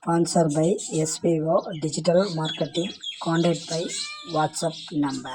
Sponsored by SPO Digital Marketing. Contact by WhatsApp number.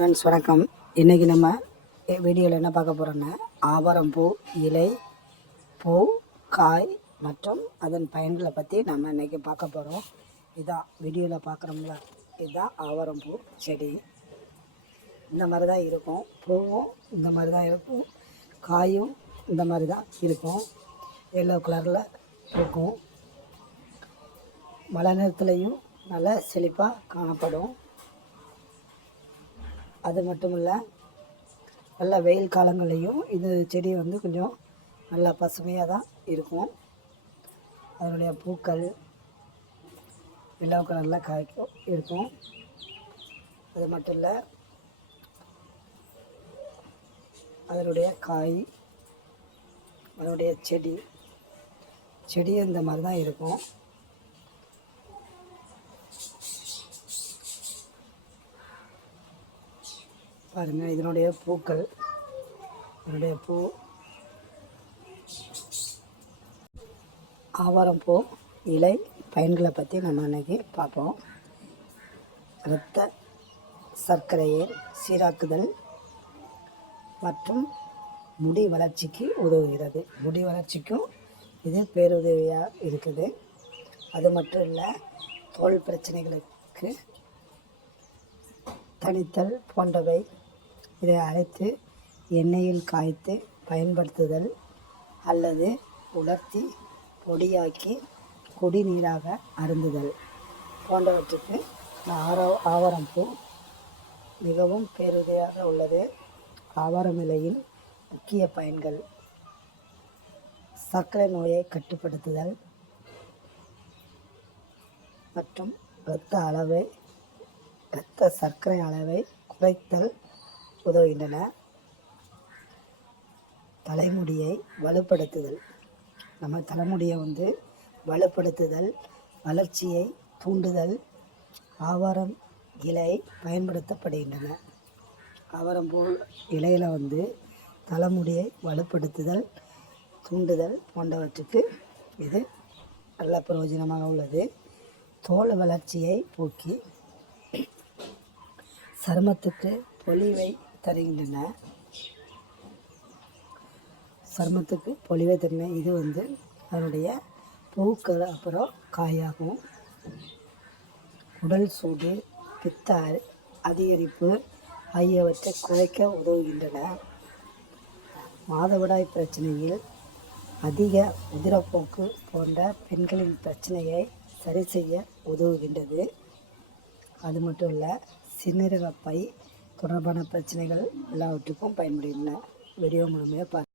Friends வணக்கம் இன்றைக்கி நம்ம வீடியோவில் என்ன பார்க்க போகிறோன்னா ஆவாரம் பூ இலை பூ காய் மற்றும் அதன் பயன்களை பற்றி நம்ம இன்றைக்கி பார்க்க போகிறோம் இதான் வீடியோவில் பார்க்குறோம்ல இதுதான் ஆவரம் பூ செடி இந்த மாதிரி தான் இருக்கும் பூவும் இந்த மாதிரி தான் இருக்கும் காயும் இந்த மாதிரி தான் இருக்கும் எல்லோ கலரில் இருக்கும் மழை நேரத்துலையும் நல்லா செழிப்பாக காணப்படும் அது மட்டும் இல்லை நல்லா வெயில் காலங்கள்லேயும் இது செடி வந்து கொஞ்சம் நல்லா பசுமையாக தான் இருக்கும் அதனுடைய பூக்கள் வெள்ளை கலரில் காய்க்கும் இருக்கும் அது மட்டும் இல்லை அதனுடைய காய் அதனுடைய செடி செடி இந்த மாதிரி தான் இருக்கும் பாருங்கள் இதனுடைய பூக்கள் இதனுடைய பூ ஆவாரம் பூ இலை பயன்களை பற்றி நம்ம இன்றைக்கி பார்ப்போம் இரத்த சர்க்கரையை சீராக்குதல் மற்றும் முடி வளர்ச்சிக்கு உதவுகிறது முடி வளர்ச்சிக்கும் இது பேருதவியாக இருக்குது அது மட்டும் இல்லை தோல் பிரச்சனைகளுக்கு தனித்தல் போன்றவை இதை அரைத்து எண்ணெயில் காய்த்து பயன்படுத்துதல் அல்லது உலர்த்தி பொடியாக்கி குடிநீராக அருந்துதல் போன்றவற்றுக்கு இந்த ஆரோ ஆவாரம் பூ மிகவும் பேருதவியாக உள்ளது ஆவரம் நிலையில் முக்கிய பயன்கள் சர்க்கரை நோயை கட்டுப்படுத்துதல் மற்றும் இரத்த அளவை இரத்த சர்க்கரை அளவை குறைத்தல் உதவுகின்றன தலைமுடியை வலுப்படுத்துதல் நம்ம தலைமுடியை வந்து வலுப்படுத்துதல் வளர்ச்சியை தூண்டுதல் ஆவாரம் இலை பயன்படுத்தப்படுகின்றன போல் இலையில் வந்து தலைமுடியை வலுப்படுத்துதல் தூண்டுதல் போன்றவற்றுக்கு இது நல்ல பிரயோஜனமாக உள்ளது தோல் வளர்ச்சியை போக்கி சருமத்துக்கு பொலிவை தருகின்றன சருமத்துக்கு பொலிவை இது வந்து அதனுடைய பூக்கள் அப்புறம் காயாகும் உடல் சூடு பித்த அதிகரிப்பு ஆகியவற்றை குறைக்க உதவுகின்றன மாதவிடாய் பிரச்சனையில் அதிக உதிரப்போக்கு போன்ற பெண்களின் பிரச்சனையை சரி செய்ய உதவுகின்றது அது மட்டும் இல்லை சின்னிரகப்பை தொடர்பான பிரச்சனைகள் எல்லாவற்றுக்கும் பயன்படுகின்றன வீடியோ முழுமையாக பார்த்து